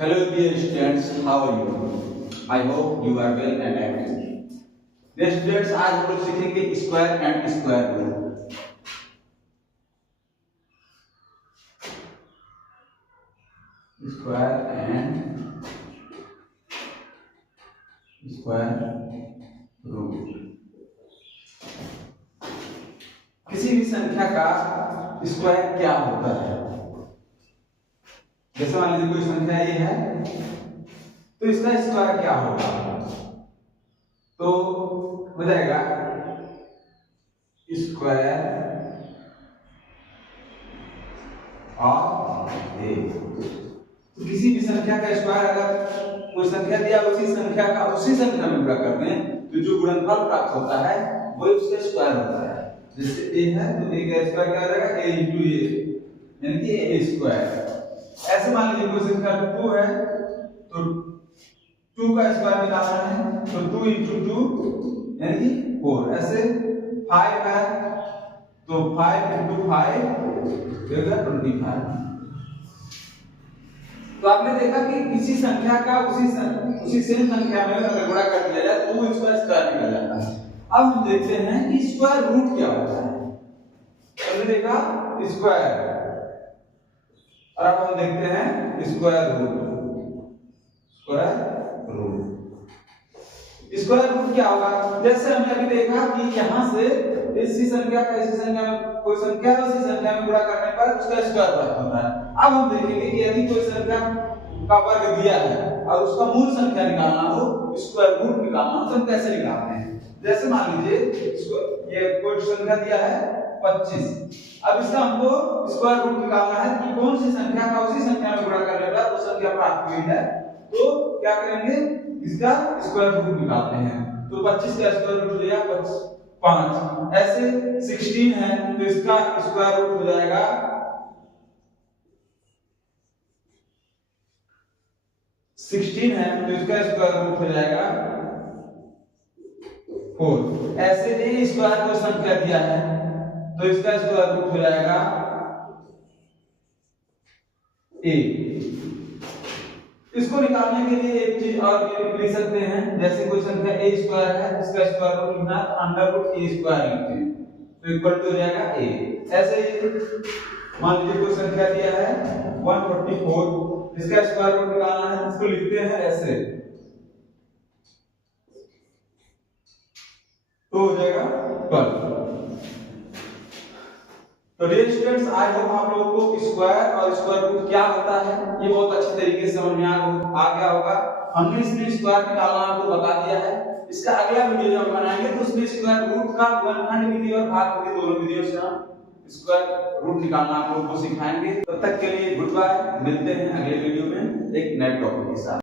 Hello dear students, how are you? I hope you are well and active. Dear students, आज हम लोग सीखेंगे square and square root. Square and square root. किसी भी संख्या का स्क्वायर क्या होता है? जैसे मान लीजिए कोई संख्या ये है, तो इसका स्क्वायर क्या होगा? तो हो जाएगा स्क्वायर ऑफ ए। तो किसी भी संख्या का स्क्वायर अगर कोई संख्या दिया उसी संख्या का उसी संख्या में गुणा कर दें तो जो गुणनफल प्राप्त होता है वही उसका स्क्वायर होता है। जैसे a है तो a का स्क्वायर क्या हो जाएगा? a into a यानी कि a स्क्वायर। ऐसे मान लीजिए कोई संख्या 2 है तो 2 का स्क्वायर निकालना है तो 2 into 2 यानी कि 4। ऐसे 5 है तो 5 into 5 देगा 25। तो आपने देखा कि किसी संख्या का उसी सेम संख्या में अगर गुणा कर दिया जाए तो इसका स्क्वायर निकल जाता है। अब हम देखते हैं कि स्क्वायर रूट क्या होता है। हमने देखा स्क्वायर और अब हम देखते हैं स्क्वायर रूट। स्क्वायर रूट क्या होगा? जैसे हमने अभी देखा कि यहां से इसी संख्या का इसी संख्या में कोई संख्या उसी संख्या में गुणा करने पर उसका स्क्वायर प्राप्त होता है। अब हम देखेंगे कि यदि कोई संख्या का वर्ग दिया है और उसका मूल संख्या निकालना हो, स्क्वायर रूट निकालना हो, तो हम कैसे निकालते हैं? जैसे मान लीजिए ये कोई संख्या दिया है 25। अब इसका हमको स्क्वायर रूट निकालना है कि कौन सी संख्या का उसी संख्या में गुणा करने पर वो संख्या प्राप्त हुई है। तो क्या करेंगे? इसका स्क्वायर रूट निकालते हैं। तो 25 का स्क्वायर रूट हो जाएगा 5। ऐसे 16 है तो इसका स्क्वायर रूट हो जाएगा 16 है तो इसका स्क्वायर रूट हो जाएगा 4। ऐसे a स्क्वायर को संख्या दिया है तो इसका स्क्वायर रूट हो जाएगा a। इसको निकालने के लिए एक चीज और लिख सकते हैं। जैसे कोई संख्या a स्क्वायर है इसका स्क्वायर रूट लिखना है अंडर रूट a स्क्वायर लिखते हैं तो इक्वल टू हो जाएगा a। ऐसे ही मान लीजिए कोई संख्या दिया है 144 इसका स्क्वायर रूट निकालना है, इसको लिखते हैं ऐसे तो हो जाएगा 12। तो डियर स्टूडेंट्स, आई होप आप लोगों को स्क्वायर और स्क्वायर रूट क्या होता है ये बहुत अच्छे तरीके से समझ में आ गया होगा। हमने इसमें स्क्वायर निकालना आपको बता दिया है। इसका अगला वीडियो जब बनाएंगे तो उसमें स्क्वायर रूट का गुणनखंड विधि और भाग विधि दोनों विधियों से हम स्क्वायर रूट निकालना आप लोगों को सिखाएंगे। तब तक के लिए गुड बाय, मिलते हैं अगले वीडियो में एक नए टॉपिक के साथ।